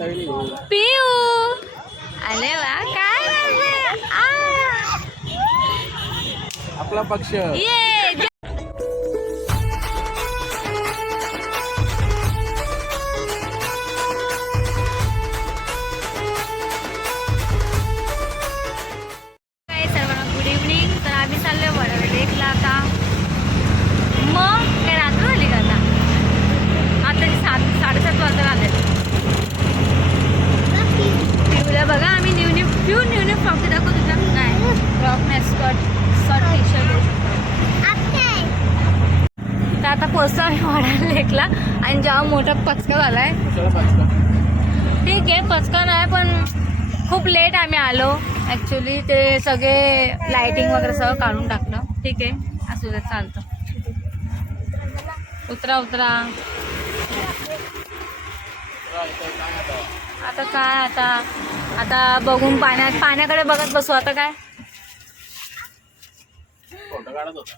पिऊ. अरे वा काय. आपला पक्ष. ये फ्रॉक नाही स्कर्ट स्कर्ट टी शर्ट तर आता पोचतो आम्ही वाढायला लेकला आणि जेव्हा मोठा पचका झालाय. ठीक आहे पचका नाही पण खूप लेट आम्ही आलो. ॲक्च्युली ते सगळे लाईटिंग वगैरे सगळं काढून टाकलं. ठीक आहे असू दे चालतं. उतरा उतरा. आता काय आता? आता बघून पाण्यात पाण्याकडे बघत बसू. आता काय? काढत होता.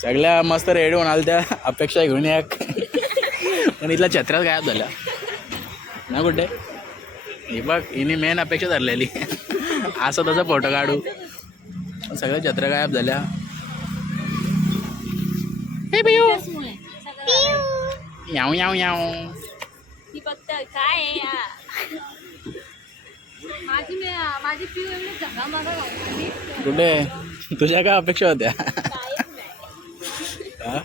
सगळ्या मस्त रेडी होऊन आल्या त्या अपेक्षा घेऊन या. पण इथल्या छत्र्यात गायब झाल्या. ना कुठे? हे बघ हिने मेन अपेक्षा धरलेली. असं तसं फोटो काढू. सगळ्या छत्र्या गायब झाल्या. हे पिऊ याव याव काय? माझी मी माझी पिऊ एवढी जगा मागा घातली. कुठे? तुझ्या काय अपेक्षा होत्या? हा?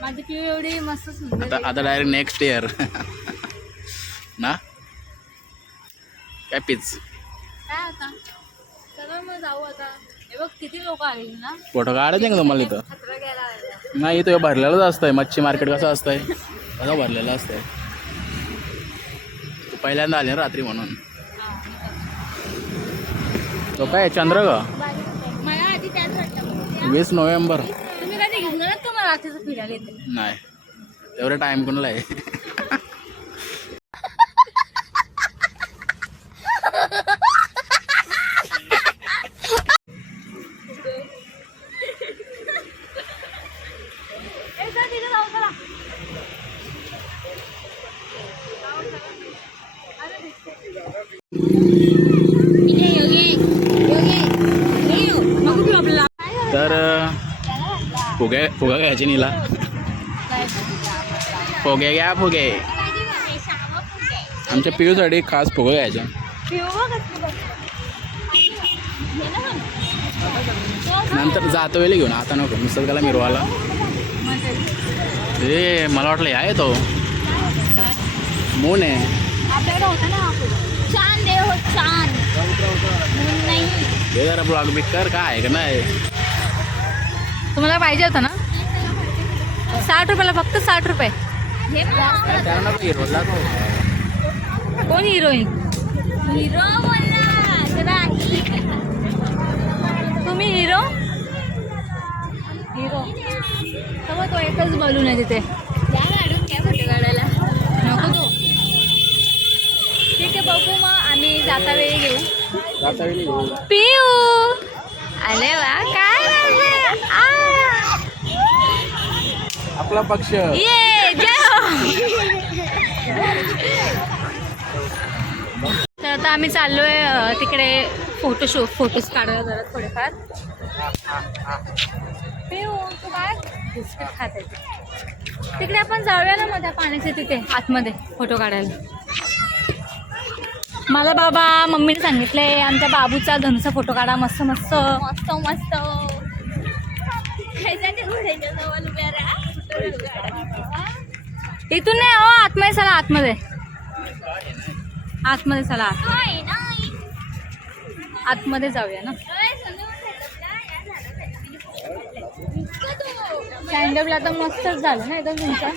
माझी पिऊ एवढी मस्त सुंदर आता डायरेक्ट नेक्स्ट इयर ना? काय पिच काय आता? चला मग जाऊ आता. हे बघ किती लोक आले ना? फोटो काढायचे का तुम्हाला इथं. खतरा घ्यायला आलेला. नाही इथं भरलेलंच असतंय. मच्छी मार्केट कसं असतंय? कसं भरलेलं असतंय. तू पहिल्यांदा आले ना रात्री म्हणून. तो काय चंद्र ग मला आधी त्याच वाटलं वीस नोव्हेंबर. नाही. एवढा टाइम कोणाला आहे? ए, चल तिथे जाऊ चला इथे योगी योगी नको पिऊ आपल्याला तर फुगे फुगा घ्यायचे नीला. फुगे घ्या फुगे. आमच्या पिऊसाठी खास फुगं बघ नंतर जातो वेळी घेऊन आता नको निसर्गाला मिरवाला ए मला वाटलं या आहे. तो मून आहे जरा ब्लॉग बिक कर काय का नाही? तुम्हाला पाहिजे होतं ना? साठ रुपयाला फक्त साठ रुपये. कोण हिरोईन? हिरो तुम्ही हिरो? हिरो. तर तो एकच बलून आहे तिथे. नको तो. ठीक आहे बघू मग. आम्ही जाता वेळी घेऊ. जाता वेळी घेऊ. पिऊ अरे वा काय. आपला पक्ष. ये जय हो. तर आता आम्ही चाललोय अ, तिकडे फोटो शो फोटोज काढायला जरा थोडेफार. पिऊ, तू काय बिस्किट खात आहे. तिकडे आपण जाऊया ना मग त्या पाण्याच्या तिथे आतमध्ये फोटो काढायला. मला बाबा मम्मीने सांगितलंय आमच्या बाबूचा धनुचा फोटो काढा मस्त मस्त. मस्त मस्त. इथून नाही हो आतमध्ये चला आतमध्ये. आतमध्ये चला. आत. आतमध्ये जाऊया ना. सँडअपला तर मस्तच झालं ना एकदम तुमचा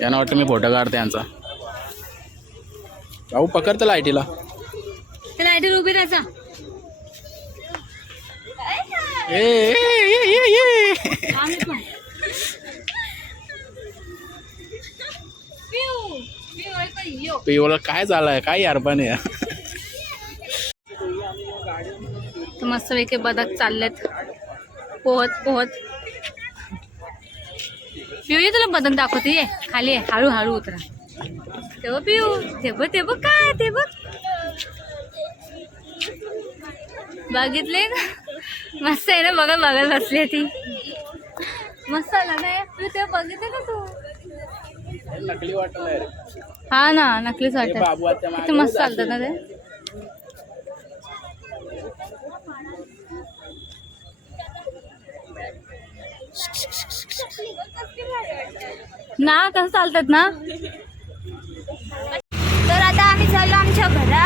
यांना वाटतं मी फोटो काढते यांचा. भाऊ पकडतं लाईटीला ते लाईटीवर उभी राहायचा ए, ए, ए, ए, ए. आम्ही पण. पिऊ पिऊ पिओला काय झालंय? काय यारपाने या तर मस्तपैकी बदक चाललेत. पोहत पोहत. पिऊ ये तुला बदक दाखवते ये. खाली आहे हळू हळू उतरा. बघ पिऊ ते बघ ते बघ काय ते बघ बघितले का? मस्त आहे ना बघा बघत बसली ती. मस्त आला ना ते बघितले का तू? नकली वाटलंय हा ना नकलीच वाटत. किती मस्त चालतात ना ते ना कसं चालतात ना तर आता आम्ही चाललो आमच्या घरा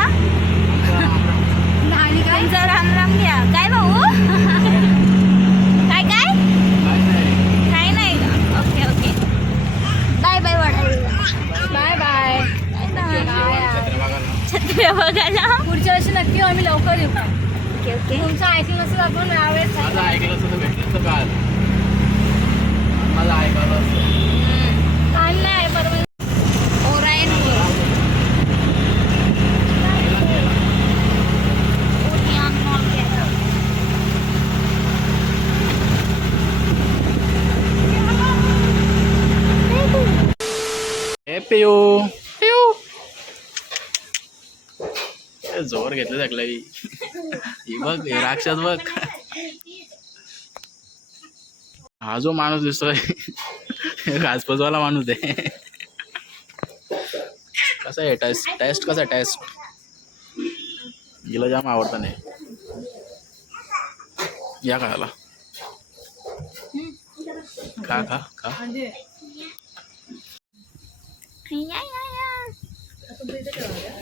आणि काय तुमचा राम राम घ्या काय भाऊ काय काय काय नाही का okay okay bye bye vada bye bye छत्री बघायला पुढच्या वर्षी नक्की आम्ही लवकर येऊ. Okay okay. तुमचं ऐकलं असेल आपण यावेळेस माझं ऐकलं असतं तर भेटलं असतं काल मला ऐकायला असतं काल नाही बरोबर ओरायन जोर घेतलं सगळं ही. बघ राक्षस बघ. हा जो माणूस दिसतोय घासपसवाला माणूस आहे. कसा आहे टेस्ट टेस्ट कसा टेस्ट हिला जाम आवडतं नाही. या खायला. खा खा खा. या या या.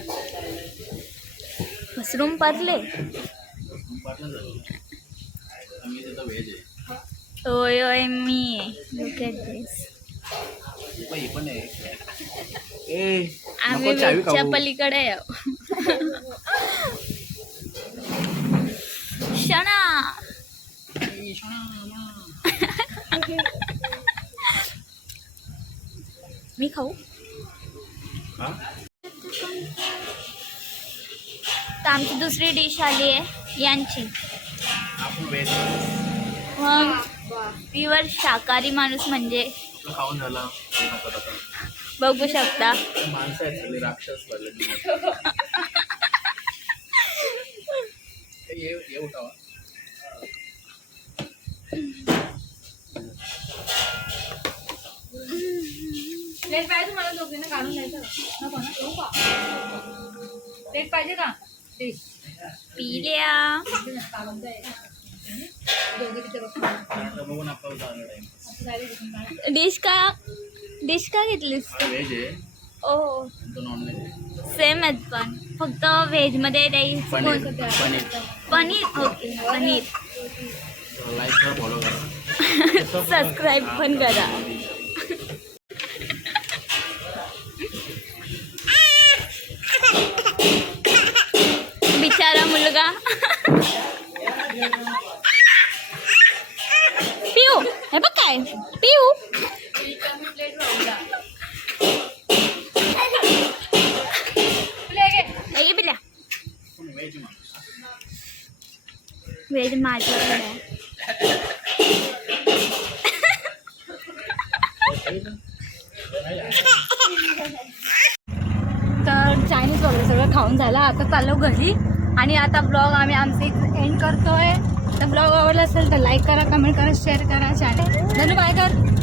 व्हेज आहे ओय ओय मी लुक ॲट दिस हे आम्ही खाऊ. पलीकडे. क्षणा मी खाऊ? आमची दुसरी डिश आली आहे यांची. मग प्युअर शाकाहारी माणूस म्हणजे? खाऊन झालं बघू शकता. माणसं राक्षस वाले. प्लेट पाहिजे तुम्हाला दोघींना काढून द्यायचं. नको ना नको प्लेट पाहिजे का? डिश का डिश का घेतलीस ओ सेम आहेत मध्य पनीर ओके पनीर सब्सक्राइब पा करा वेज माझ्याकडे तर चायनीज वगैरे सगळं खाऊन झालं. आता चाललो घरी. आणि आता ब्लॉग आम्ही आमचे एंड करतोय. तर ब्लॉग आवडला असेल तर लाईक करा कमेंट करा शेअर करा चॅनल धन्यवाद. बाय कर